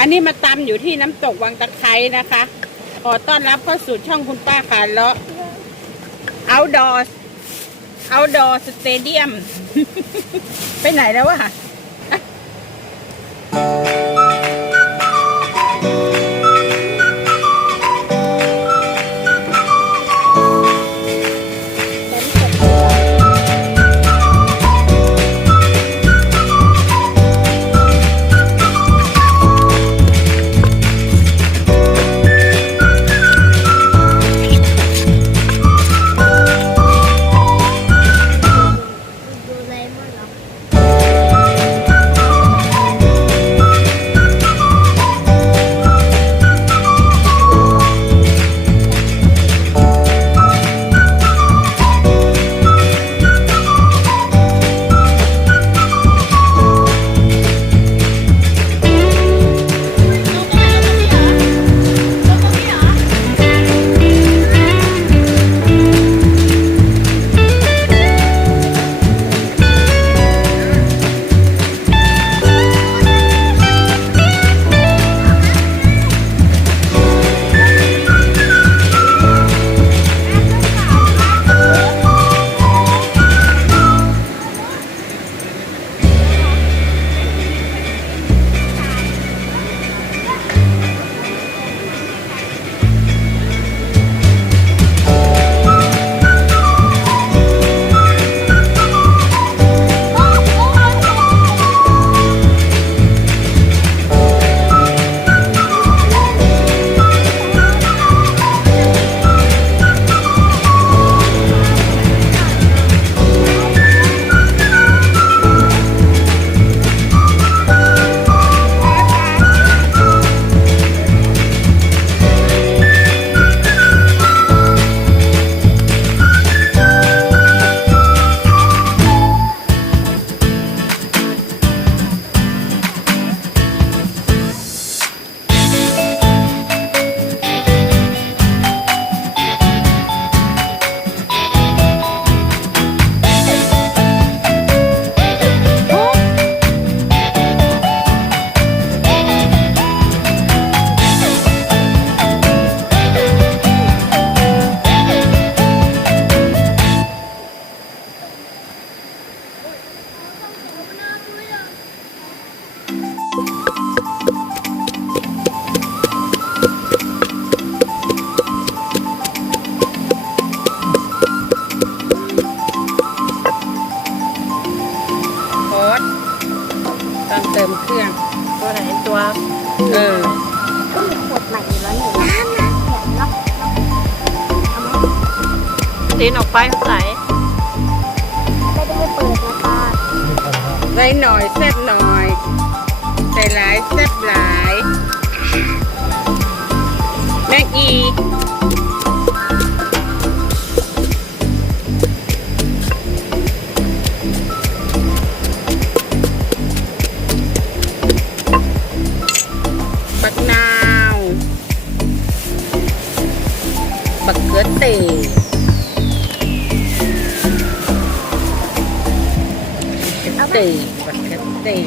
อันนี้มาตำอยู่ที่น้ำตกวังตะไคร้นะคะขอต้อนรับเข้าสู่ช่องคุณป้าขาเลาะ outdoor outdoor stadium ไปไหนแล้ววะ ตีนออกไปใสไม่ได้เปิดนะป้าใส่หน่อยแซ่บหน่อยใส่หลายแซ่บหลายแม่อี ตยบักเขือเตย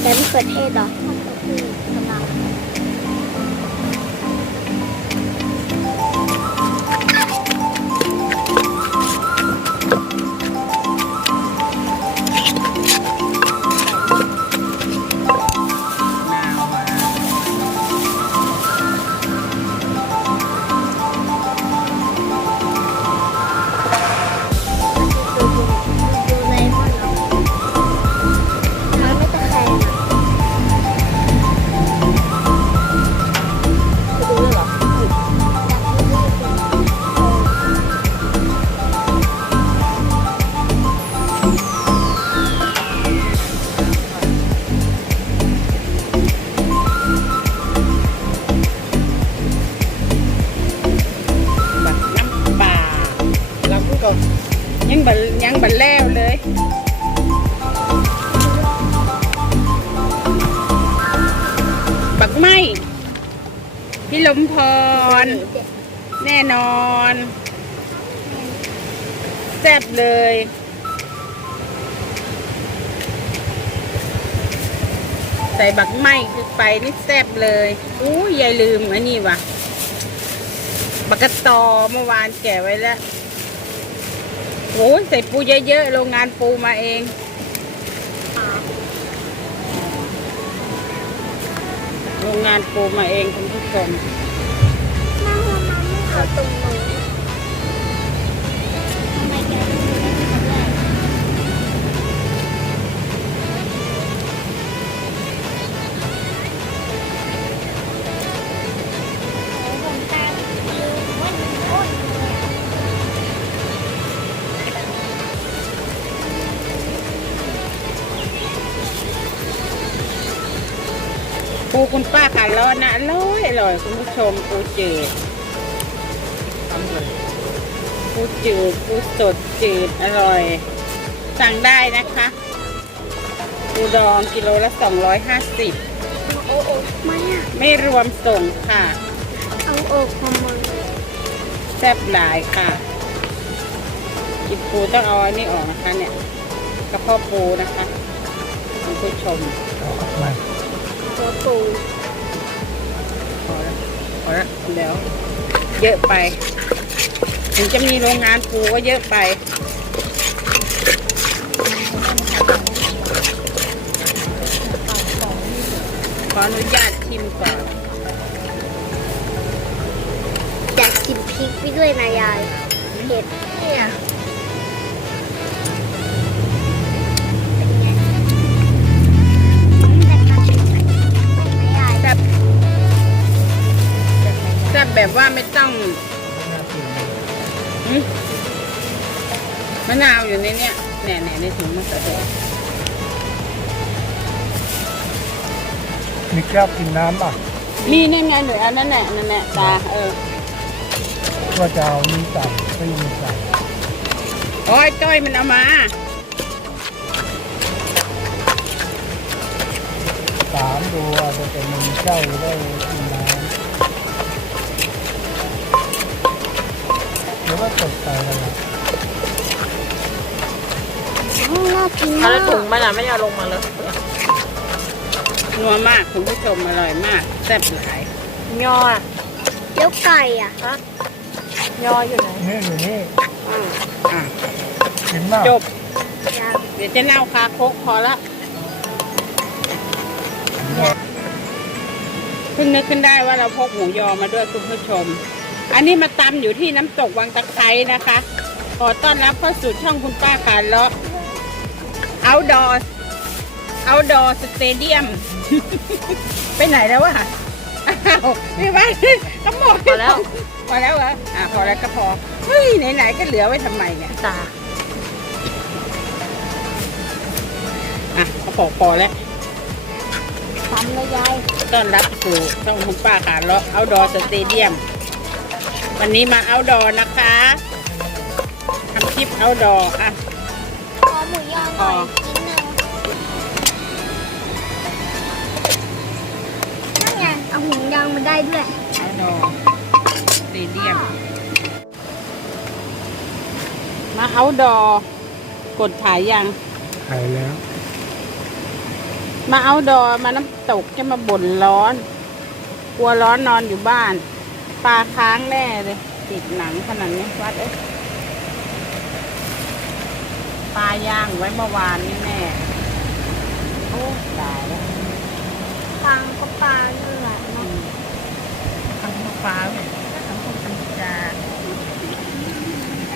แต่ไม่เปิดเทศหรอ บักไม้พี่ลมพร แน่นอนแซ่บเลย ใส่บักไม้คือไปนี่แซ่บเลยอู้ยอย่ลืมอันนี้ว่ะบักกะตอเมื่อวานแกะไว้แล้วโอ้ยใส่ปูเยอะๆโรงงานปูมาเอง โรงงานปูมาเองคุณผู้ชมแม่ว่ามันไม่เอาตรงนู้ คุณป้าขาร้อนนะอร่อยอร่อยคุณผู้ชมปูจืดปูจืดปูสดจืดอร่อย สั่งได้นะคะปูดองกิโลละ 250เอาโอ๊กมาอะไม่รวมส่งค่ะ เอาอกมาหมแซ่บหลายค่ะ กินปูต้องเอาอันนี้ออกนะคะเนี่ยกระเพาะปูนะคะคุณผู้ชมหัว ปูพอแล้วพอแล้วเดี๋ยวเยอะไป ถึงจะมีโรงงานปูก็เยอะไปขออนุญาตชิมก่อนอยากกินพริกไปด้วยนะยายเผ็ดเนี่ย แซ่บแบบว่าไม่ต้องหึมะนาวอยู่ในเนี้ยแหน่แหน่ในถุงมะเขือเทศมีแก้วกินน้ำป่ะมีนี่ไงหนูอันนั้นแหละนั่นแหละตาเออก็จะเอานี้ใส่ไม่มีใส่โอ้ยจ้อยมันเอามาสามดูอาจจะเป็นมีแก้วได้ กินน้ำหรือว่าตกใจกันนะน่ากินเอามาแล้วถุกงมันอะไม่เอาลงมาเลยนัวมากคุณผู้ชมอร่อยมาก แซ่บหลายยออะเดี๋ยวไก่อะฮะยออยู่ไหนนี่อยู่นี่อะกินมากจบ ยังเดี๋ยวจะเน่าคาโคกพอละเพิ่งนึกขึ้นได้ว่าเราพกหมูยอมาด้วยคุณผู้ชม อันนี้มาตำอยู่ที่น้ำตกวังตะไคร้นะคะ ขอต้อนรับเข้าสู่ช่องคุณป้าขาเลาะ outdoor outdoor stadium ไปไหนแล้ววะอ้าวนี่บ้านก็หมดพอแล้ว พอแล้วเหรออะพอแล้วก็พอ เฮ้ย ไหนๆก็เหลือไว้ทำไมเนี่ย ตาอะก็พอพอแล้ว ทำเลยยาย ต้อนรับสู่ช่องคุณป้าขาเลาะ outdoor stadium วันนี้มา outdoor นะคะทำคลิป outdoor อะ ขอหมูยอหน่อยชิ้นหนึ่งนั่นไงเอาหมูยางมาได้ด้วย outdoor stadium มา outdoor กดถ่ายยังไข่แล้ว มาเอาดอมาน้ำตกจะมาบ่นร้อน กลัวร้อนนอนอยู่บ้าน ปลาค้างแน่เลย ติดหนังขนาดนี้วัดเอ้ยปลาย่างไว้เมื่อวานนี่แน่โอ้ตายแล้วปลาก็ปลาเนื้อเนาะทำข้าวปลาเลยทำข้าวปัญจา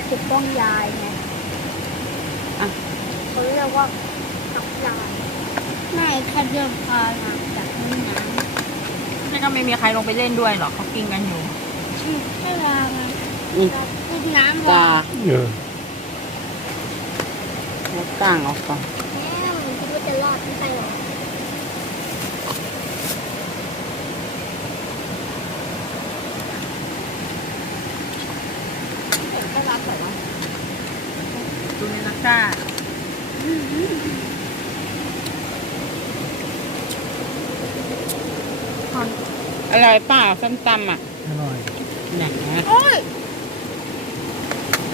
ถูกต้องยายไงอะเขาเรียกว่าตักยายไม่แค่เดินพาหลังจากนี้น้นี่ก็ไม่มีใครลงไปเล่นด้วยหรอกเขากินกันอยู่ำ ให้ลาไงอืมกินน้ำตาเออเอาต่างออกก่อนแม่มันคิดว่าจะรอดไม่ใช่หรอดูในตะกร้าอร่อยเปล่าส้มตำอะ อร่อย ไหนนะโอ้ย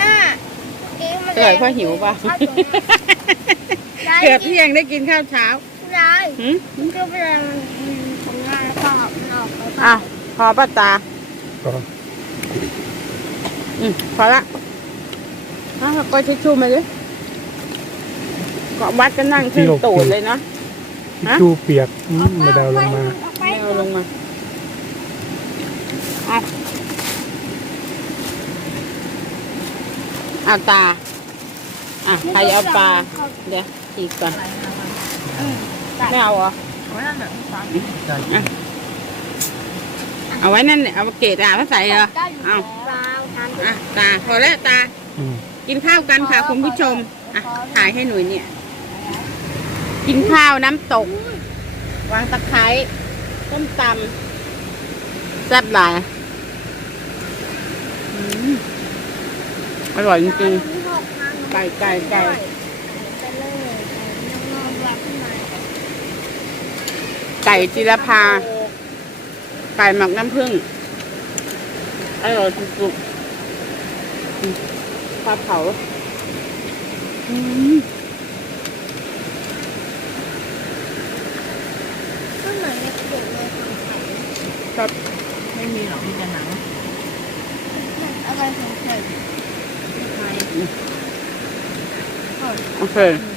ห้าเอ๊ะมันอร่อยเพราะหิวป่ะข้าวตุ๋นยายเกือบเที่ยงได้กินข้าวเช้ายายหืมมันก็เป็นมันตรงหน้าแล้วก็มันออกไปอะพอป้าตาก็อืมพอละอะก็ทิชชู่มาดิก็วัดกันนั่งขึ้นตูดเลยเนาะฮะชูเปียกอืมไม่ได้เอาลงมาเอไปไม่เอาลงมาอะ เอาตา อะใครเอาปลา เดี๋ยวอีกก่อนไม่เอาเหรอเอาไว้นั่นแหละตามเอาไว้นั่นเนี่ยเอาเกตอะมาใส่เหรอได้อยู่เอาแล้วทานอะตาพอแล้วตาอืมกินข้าวกันค่ะคุณผู้ชม อะถ่ายให้หน่อยเนี่ย กินข้าวน้ำตก วางตะไคร้ต้มตำแซ่บหลายอืม อร่อยจริงๆไก่ไก่ไก่ไปเลยไก่นอกๆรับขึ้นมาไก่จิรพา ไก่หมักน้ำผึ้งอร่อยสุดๆอืมปลาเผาอืมก็เหมือนในเด็กเลยของไข่ครับไม่มีหรอกมีแต่หนัง อ